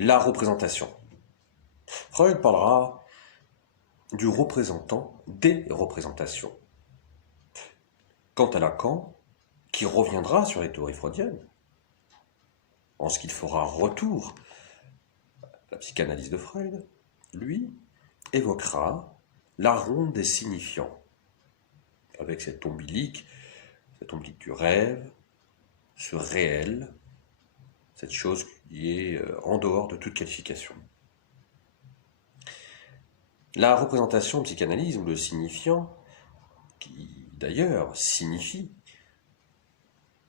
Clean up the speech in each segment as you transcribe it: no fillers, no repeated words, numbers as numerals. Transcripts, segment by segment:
La représentation. Freud parlera du représentant des représentations. Quant à Lacan, qui reviendra sur les théories freudiennes, en ce qu'il fera retour à la psychanalyse de Freud, lui évoquera la ronde des signifiants, avec cet ombilique du rêve, ce réel, cette chose qui est en dehors de toute qualification. La représentation en psychanalyse, ou le signifiant, qui d'ailleurs signifie,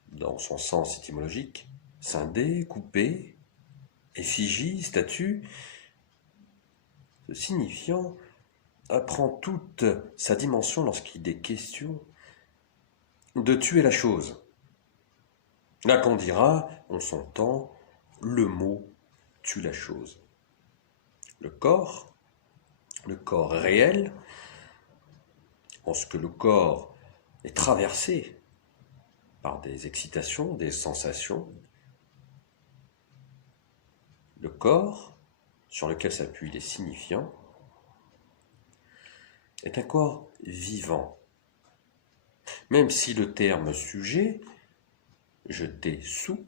dans son sens étymologique, scinder, couper, effigie, statue, ce signifiant prend toute sa dimension lorsqu'il est question de tuer la chose. Lacan dira, en son temps, le mot tue la chose. Le corps réel, en ce que le corps est traversé par des excitations, des sensations. Le corps, sur lequel s'appuient les signifiants, est un corps vivant. Même si le terme sujet, jeté sous,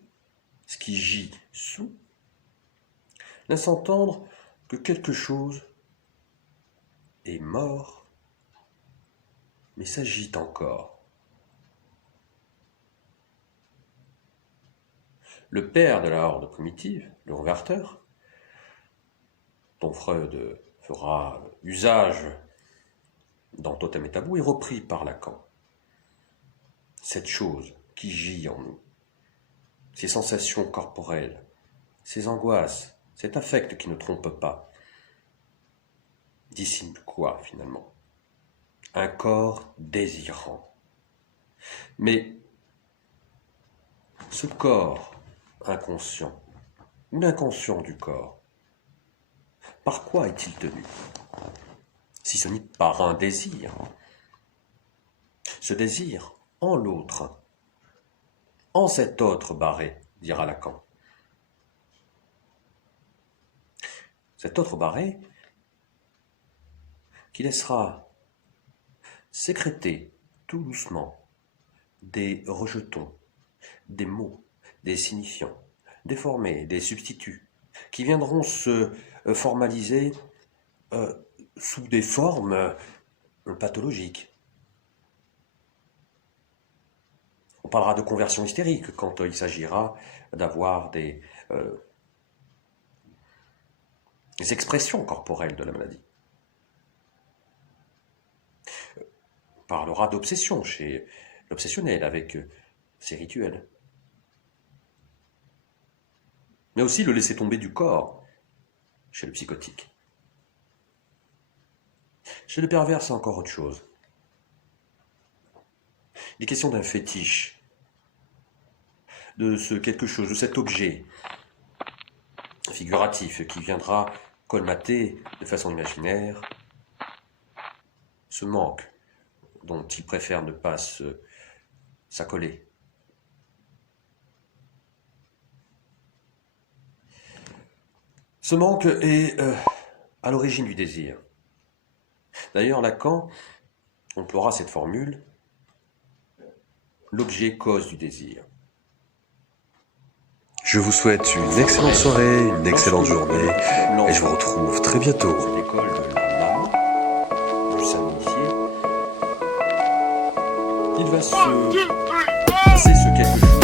ce qui gît sous, laisse entendre que quelque chose est mort, mais s'agite encore. Le père de la horde primitive, le Werther, dont Freud fera usage dans Totem et Tabou, est repris par Lacan. Cette chose qui gît en nous, ces sensations corporelles, ces angoisses, cet affect qui ne trompe pas, dissimule quoi finalement? Un corps désirant. Mais ce corps inconscient, ou l'inconscient du corps, par quoi est-il tenu? Si ce n'est par un désir. Ce désir en l'autre, en cet autre barré, dira Lacan. Cet autre barré qui laissera sécréter tout doucement des rejetons, des mots, des signifiants, déformés, des substituts, qui viendront se formaliser sous des formes pathologiques. On parlera de conversion hystérique quand il s'agira d'avoir des expressions corporelles de la maladie. On parlera d'obsession chez l'obsessionnel avec ses rituels. Mais aussi le laisser tomber du corps chez le psychotique. Chez le pervers, c'est encore autre chose. Il est question d'un fétiche, de ce quelque chose, de cet objet figuratif qui viendra colmater de façon imaginaire ce manque dont il préfère ne pas s'accoler. Ce manque est à l'origine du désir. D'ailleurs, Lacan emploiera cette formule, l'objet cause du désir. Je vous souhaite une excellente soirée, une excellente journée, et je vous retrouve très bientôt. C'est l'école de l'âme, du saint-initié. Il va se passer ce quelque chose.